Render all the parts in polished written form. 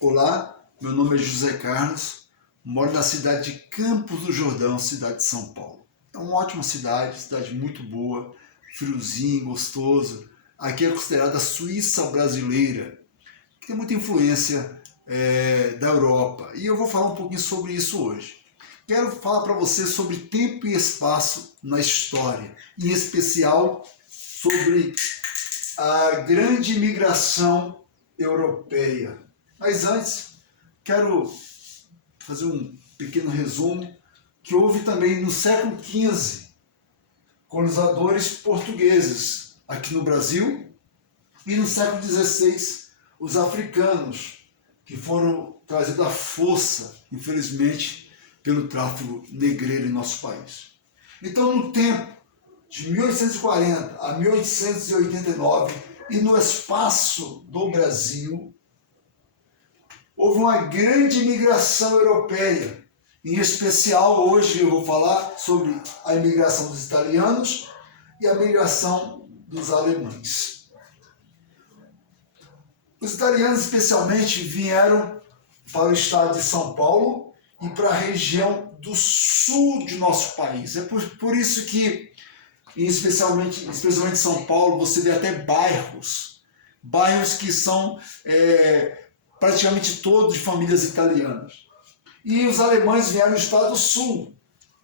Olá, meu nome é José Carlos, moro na cidade de Campos do Jordão, cidade de São Paulo. É uma ótima cidade muito boa, friozinho, gostoso. Aqui é considerada a Suíça brasileira, que tem muita influência da Europa. E eu vou falar um pouquinho sobre isso hoje. Quero falar para você sobre tempo e espaço na história, em especial sobre a grande imigração europeia. Mas antes, quero fazer um pequeno resumo que houve também no século XV colonizadores portugueses aqui no Brasil e no século XVI os africanos que foram trazidos à força, infelizmente, pelo tráfico negreiro em nosso país. Então, no tempo de 1840 a 1889 e no espaço do Brasil, houve uma grande imigração europeia. Em especial, hoje eu vou falar sobre a imigração dos italianos e a imigração dos alemães. Os italianos, especialmente, vieram para o estado de São Paulo e para a região do sul de nosso país. É por isso que, especialmente em São Paulo, você vê até bairros que são praticamente todos de famílias italianas. E os alemães vieram do estado do sul.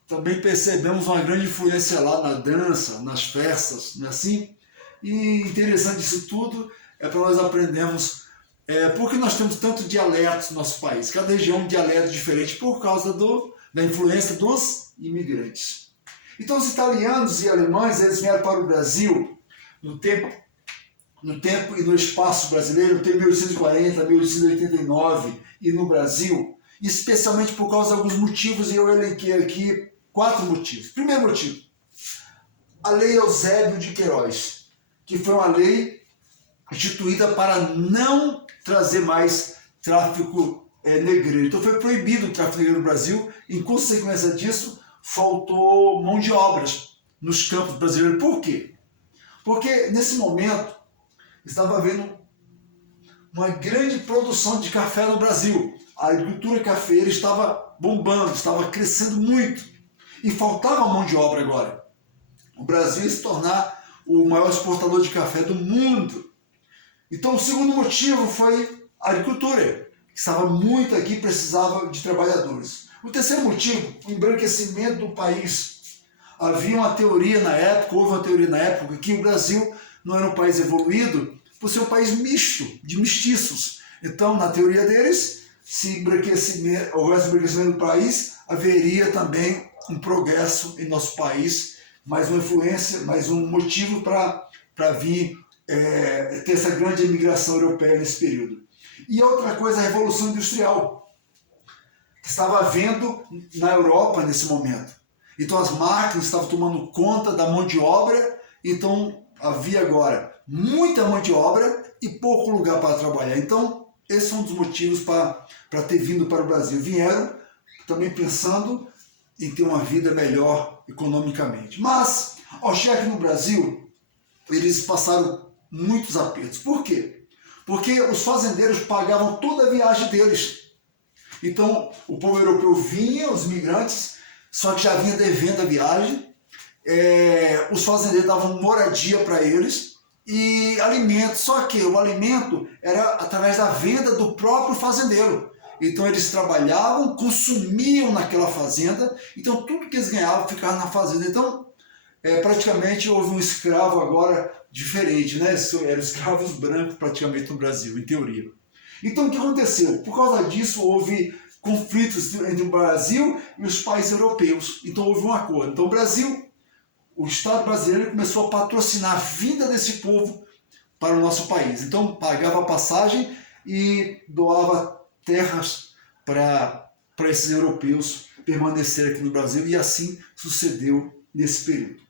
Também percebemos uma grande influência lá na dança, nas festas, não é assim? E interessante isso tudo é para nós aprendermos porque nós temos tantos dialetos no nosso país. Cada região é um dialeto diferente por causa da influência dos imigrantes. Então os italianos e alemães, eles vieram para o Brasil no tempo e no espaço brasileiro, tem 1840, 1889 e no Brasil, especialmente por causa de alguns motivos, e eu elenquei aqui 4 motivos. Primeiro motivo, a Lei Eusébio de Queiroz, que foi uma lei instituída para não trazer mais tráfico negreiro. Então foi proibido o tráfico negreiro no Brasil, em consequência disso, faltou mão de obras nos campos brasileiros. Por quê? Porque nesse momento estava havendo uma grande produção de café no Brasil. A agricultura cafeeira estava bombando, estava crescendo muito. E faltava mão de obra agora. O Brasil ia se tornar o maior exportador de café do mundo. Então o segundo motivo foi a agricultura, que estava muito aqui, precisava de trabalhadores. O terceiro motivo, o embranquecimento do país. Havia uma teoria na época, houve uma teoria na época, que o Brasil não era um país evoluído por ser um país misto, de mestiços. Então, na teoria deles, se houvesse embranquecimento do país, haveria também um progresso em nosso país, mais uma influência, mais um motivo para vir ter essa grande imigração europeia nesse período. E outra coisa, a Revolução Industrial, que estava havendo na Europa nesse momento. Então as máquinas estavam tomando conta da mão de obra, então havia agora muita mão de obra e pouco lugar para trabalhar. Então, esses são um dos motivos para ter vindo para o Brasil. Vieram também pensando em ter uma vida melhor economicamente. Mas, ao chegar aqui no Brasil, eles passaram muitos apertos. Por quê? Porque os fazendeiros pagavam toda a viagem deles. Então, o povo europeu vinha, os imigrantes, só que já vinha devendo a viagem. Os fazendeiros davam moradia para eles e alimento, só que o alimento era através da venda do próprio fazendeiro. Então eles trabalhavam, consumiam naquela fazenda, então tudo que eles ganhavam ficava na fazenda. Então praticamente houve um escravo agora diferente, né? Eram escravos brancos praticamente no Brasil, em teoria. Então o que aconteceu? Por causa disso houve conflitos entre o Brasil e os países europeus. Então houve um acordo. Então o Estado brasileiro começou a patrocinar a vinda desse povo para o nosso país. Então pagava a passagem e doava terras para esses europeus permanecerem aqui no Brasil, e assim sucedeu nesse período.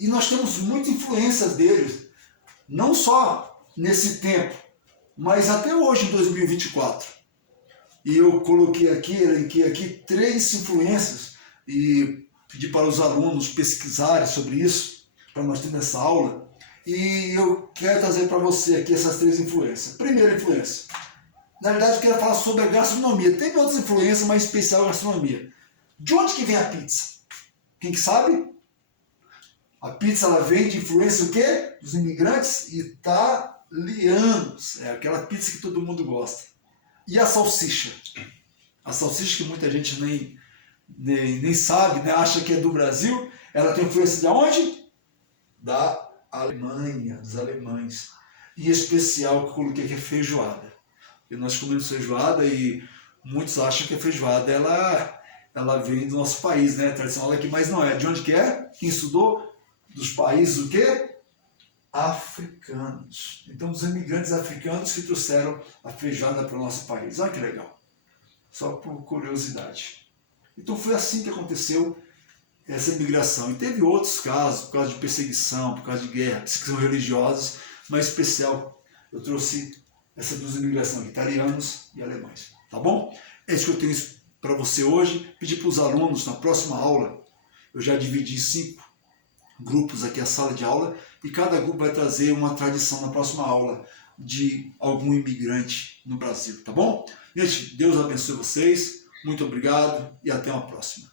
E nós temos muita influência deles, não só nesse tempo, mas até hoje, em 2024. E eu elenquei aqui 3 influências e pedi para os alunos pesquisarem sobre isso, para nós termos essa aula. E eu quero trazer para você aqui essas 3 influências. Primeira influência, Na verdade, eu quero falar sobre a gastronomia. Teve outras influências, mas em especial a gastronomia. De onde que vem a pizza? Quem que sabe? A pizza ela vem de influência o quê? Dos imigrantes italianos. É aquela pizza que todo mundo gosta. E a salsicha? A salsicha que muita gente nem sabe, né? Acha que é do Brasil. Ela tem influência de onde? Da Alemanha, dos alemães. E em especial, que eu coloquei aqui é feijoada. E nós comemos feijoada e muitos acham que a feijoada ela vem do nosso país, né? Tradicional aqui, mas não é. De onde que é? Quem estudou? Dos países o quê? Africanos. Então, os imigrantes africanos que trouxeram a feijoada para o nosso país. Olha que legal. Só por curiosidade. Então, foi assim que aconteceu essa imigração. E teve outros casos, por causa de perseguição, por causa de guerra, perseguição religiosa, mas em especial eu trouxe essas duas imigrações, italianos e alemães. Tá bom? É isso que eu tenho para você hoje. Pedir para os alunos, na próxima aula, eu já dividi em 5 grupos aqui a sala de aula, e cada grupo vai trazer uma tradição na próxima aula de algum imigrante no Brasil, tá bom? Gente, Deus abençoe vocês, muito obrigado e até uma próxima.